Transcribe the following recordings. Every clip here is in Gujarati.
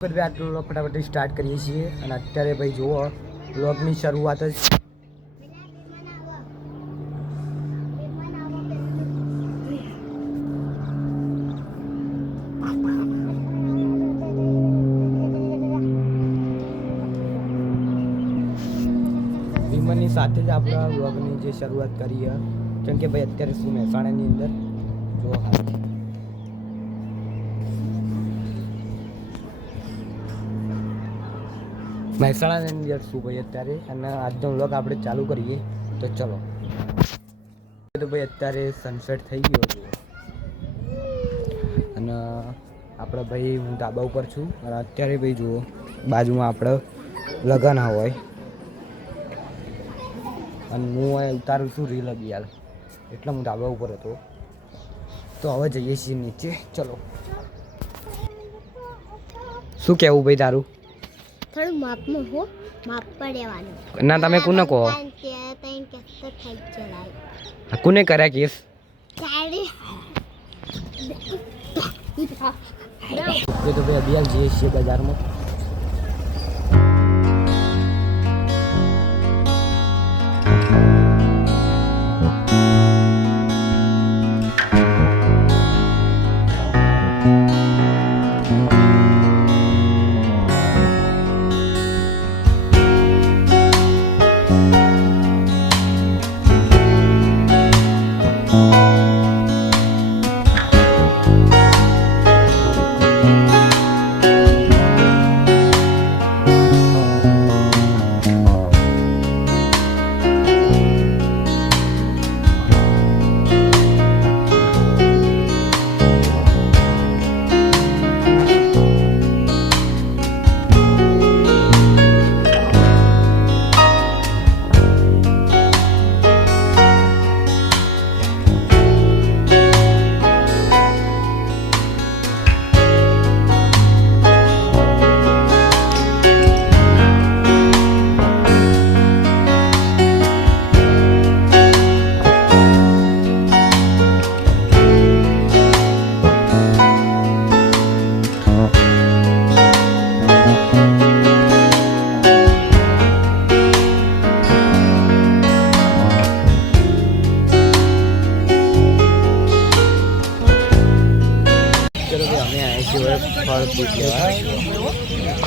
આટલું વ્લોગ ફટાફટ સ્ટાર્ટ કરીએ છીએ અને અત્યારે ભાઈ જુઓ વ્લોગની શરૂઆત જ વિમનની સાથે જ આપણા વ્લોગની જે શરૂઆત કરી કેમ કે ભાઈ અત્યારે શું મહેસાણાની અંદર જો મહેસાણાની અંદર શું ભાઈ અત્યારે અને આજનો વ્લોગ આપણે ચાલુ કરીએ તો ચલો તો ભાઈ અત્યારે સનસેટ થઈ ગયો છે અને આપણે ભાઈ હું ધાબા ઉપર છું અને અત્યારે ભાઈ જુઓ બાજુમાં આપણે લગન હોય અને હું ઉતારું છું રીલ યાર એટલે હું ધાબા ઉપર હતો તો હવે જઈએ છીએ નીચે ચલો શું કહેવું ભાઈ તારું થોડું માપમાં હો માપ પર રહેવાનું ના તમે કોને કહો કોને કર્યા કેસ તો ભાઈ અભિયાન જઈએ છીએ બજારમાં ફળ ફ્રૂટ લેવા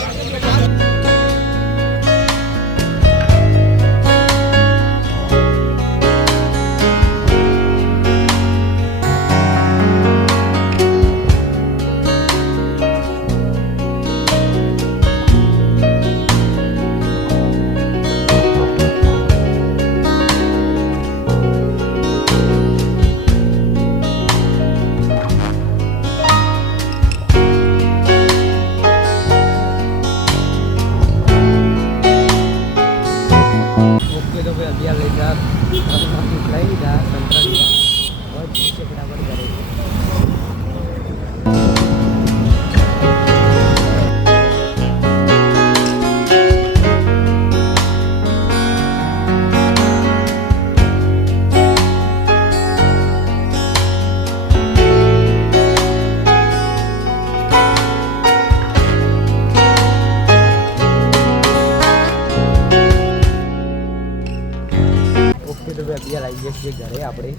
અભિયા લાવી ગયા છીએ ઘરે આપણે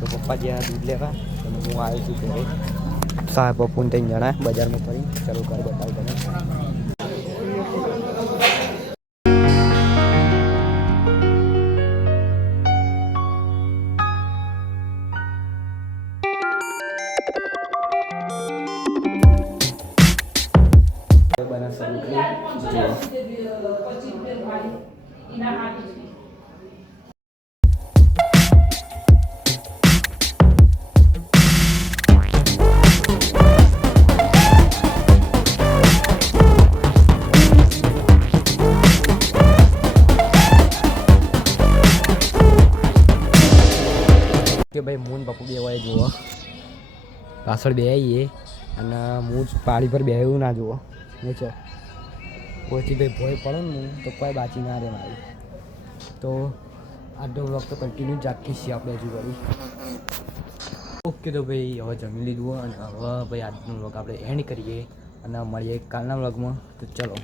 તો પપ્પા જ્યાં દૂધ લેવા અને હું આવ્યો છું ઘરે સાહેબ પપ્પુને ત્રણ જણા બજારમાં ફરી ચાલુ ઘર બતાવું તમે કે ભાઈ મૂન પપ્પુ બે હોય જુઓ પાછળ બે આવીએ અને હું જ પાડી પર બેહું ના જુઓ છે ઓછી ભાઈ ભોય પડે ને તો કોઈ બાચી ના રહે મારી તો આજનો વ્લોગ તો કન્ટિન્યુ જ રાખીએ છીએ આપણે હજુ કરી ઓકે તો ભાઈ હવે જમી લીધું અને હવે ભાઈ આજનો વ્લોગ આપણે એન્ડ કરીએ અને મળીએ કાલના વ્લોગમાં. તો ચલો.